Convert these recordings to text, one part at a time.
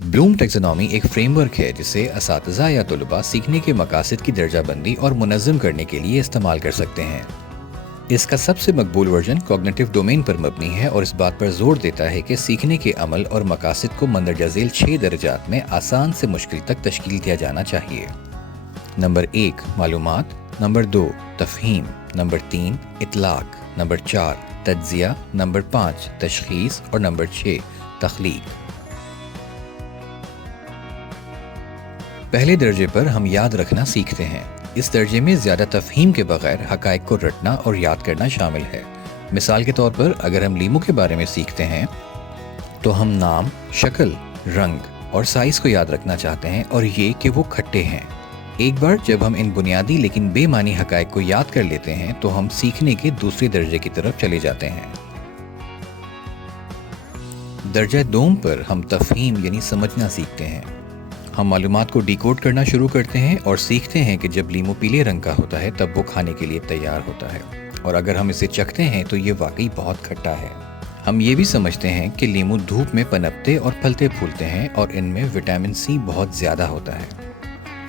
Bloom taxonomy एक framework है जिसे असातिज़ा या तलबा सीखने के मकासद की दर्जाबंदी और मुनज़्ज़म करने के लिए इस्तेमाल कर सकते हैं। इसका सबसे मकबूल वर्जन कॉग्निटिव डोमेन पर मबनी है और इस बात पर जोर देता है कि सीखने के अमल और मकासद को मंदरजा झेल 6 दर्जात में आसान से मुश्किल तक तश्कील दिया जाना चाहिए। नंबर 1 मालूमात, नंबर 2 तफ़हीम, नंबर 3 इतलाक, नंबर 4 तज्ज़िया, नंबर 5 तशख़ीस और नंबर 6 तख्लीक। पहले दर्जे पर हम याद रखना सीखते हैं। इस दर्जे में ज़्यादा तफ़हीम के बगैर हक़ाइक़ को रटना और याद करना शामिल है। मिसाल के तौर पर अगर हम लीमू के बारे में सीखते हैं तो हम नाम, शक्ल, रंग और साइज़ को याद रखना चाहते हैं और ये कि वो खट्टे हैं। एक बार जब हम इन बुनियादी लेकिन बेमानी हक़ाइक़ को याद कर लेते हैं तो हम सीखने के दूसरे दर्जे की तरफ चले जाते हैं। दर्जा दोम पर हम तफ़हीम यानी समझना सीखते हैं। हम मालूमात को डिकोड करना शुरू करते हैं और सीखते हैं कि जब लीमू पीले रंग का होता है तब वो खाने के लिए तैयार होता है और अगर हम इसे चखते हैं तो ये वाकई बहुत खट्टा है। हम ये भी समझते हैं कि लीमू धूप में पनपते और फलते फूलते हैं और इनमें विटामिन सी बहुत ज़्यादा होता है।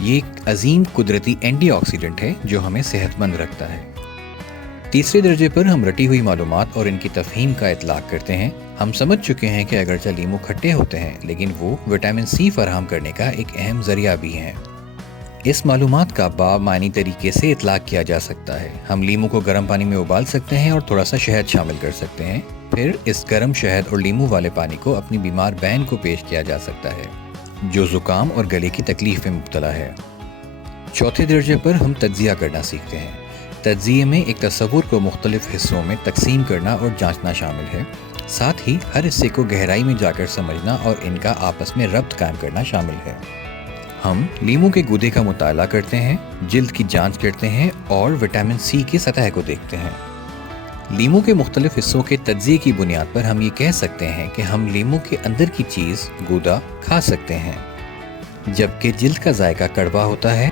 ये एक अजीम कुदरती एंटीऑक्सीडेंट है जो हमें सेहतमंद रखता है। तीसरे दर्जे पर हम रटी हुई मालूमात और इनकी तफ़हीम का इतलाक़ करते हैं। हम समझ चुके हैं कि अगरचे लीमू खट्टे होते हैं लेकिन वो विटामिन सी फराहम करने का एक अहम ज़रिया भी हैं। इस मालूमात का बामानी तरीके से इतलाक़ किया जा सकता है। हम लीमू को गर्म पानी में उबाल सकते हैं और थोड़ा सा शहद शामिल कर सकते हैं। फिर इस गर्म शहद और लीमू वाले पानी को अपनी बीमार बहन को पेश किया जा सकता है जो ज़ुकाम और गले की तकलीफ में मुब्तला है। चौथे दर्जे पर हम तज्ज़िया करना सीखते हैं। तज्ज़िये में एक तस्वुर को मुख्तलिफ हिस्सों में तकसीम करना और जांचना शामिल है। साथ ही हर हिस्से को गहराई में जाकर समझना और इनका आपस में रब्त कायम करना शामिल है। हम लीमू के गूदे का मुताला करते हैं, जिल्द की जांच करते हैं और विटामिन सी की सतह को देखते हैं। लीमू के मुख्तलिफ हिस्सों के तज्ज़िये की बुनियाद पर हम ये कह सकते हैं कि हम लीमू के अंदर की चीज़ गूदा खा सकते हैं जबकि जिल्द का जायका कड़वा होता है।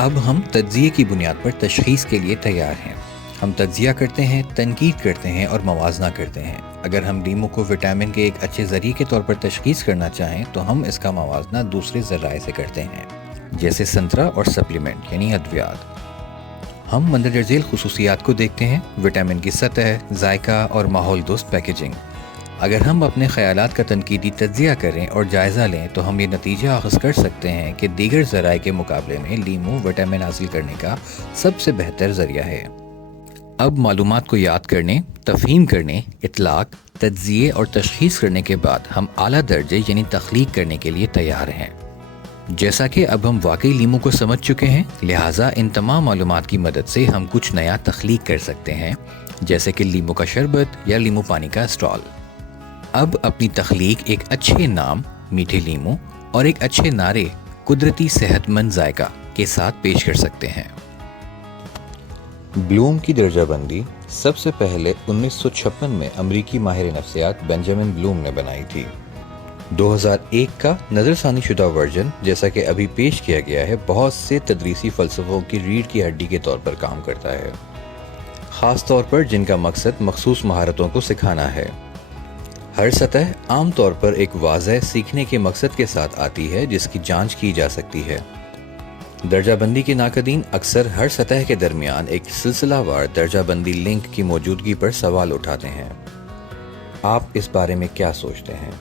अब हम तज्ज़िये की बुनियाद पर तशख़ीस के लिए तैयार हैं। हम तज्ज़िया करते हैं, तनकीद करते हैं और मवाजना करते हैं। अगर हम लीमू को विटामिन के एक अच्छे ज़रिए के तौर पर तशख़ीस करना चाहें तो हम इसका मवाजना दूसरे ज़राए से करते हैं जैसे संतरा और सप्लीमेंट यानी अद्वियात। हम मंदरजा झेल खुसूसियात को देखते हैं, विटामिन की सतह, जायका और माहौल दोस्त पैकेजिंग। अगर हम अपने ख़यालात का तनकीदी तज्ज़िया करें और जायज़ा लें तो हम ये नतीजा अख़ज़ कर सकते हैं कि दीगर ज़राए के मुकाबले में लीमू विटामिन हासिल करने का सबसे बेहतर ज़रिया है। अब मालूमात को याद करने, तफ़हीम करने, इतलाक़, तज्ज़िये और तशख़ीस करने के बाद हम आला दर्जे यानी तख्लीक करने के लिए तैयार हैं। जैसा कि अब हम वाकई लीमू को समझ चुके हैं, लिहाजा इन तमाम मालूमात की मदद से हम कुछ नया तख्लीक कर सकते हैं जैसे कि लीमू का शरबत या लीमू पानी का स्टॉल। अब अपनी तख्लीक एक अच्छे नाम, मीठे लीमू और एक अच्छे नारे, कुदरती सेहतमंद जायका के साथ पेश कर सकते हैं। ब्लूम की दर्जाबंदी सबसे पहले 1956 में अमरीकी माहिर नफ्सियात बेंजामिन ब्लूम ने बनाई थी। 2001 का नज़रसानी शुदा वर्जन जैसा कि अभी पेश किया गया है बहुत से तदरीसी फ़लसफ़ों की रीढ़ की हड्डी के तौर पर काम करता है, ख़ास तौर पर जिनका मकसद मखसूस महारतों को सिखाना है। हर सतह आम तौर पर एक वाज़ह सीखने के मकसद के साथ आती है जिसकी जांच की जा सकती है। दर्जाबंदी के नाक़दीन अक्सर हर सतह के दरमियान एक सिलसिलावार दर्जाबंदी लिंक की मौजूदगी पर सवाल उठाते हैं। आप इस बारे में क्या सोचते हैं?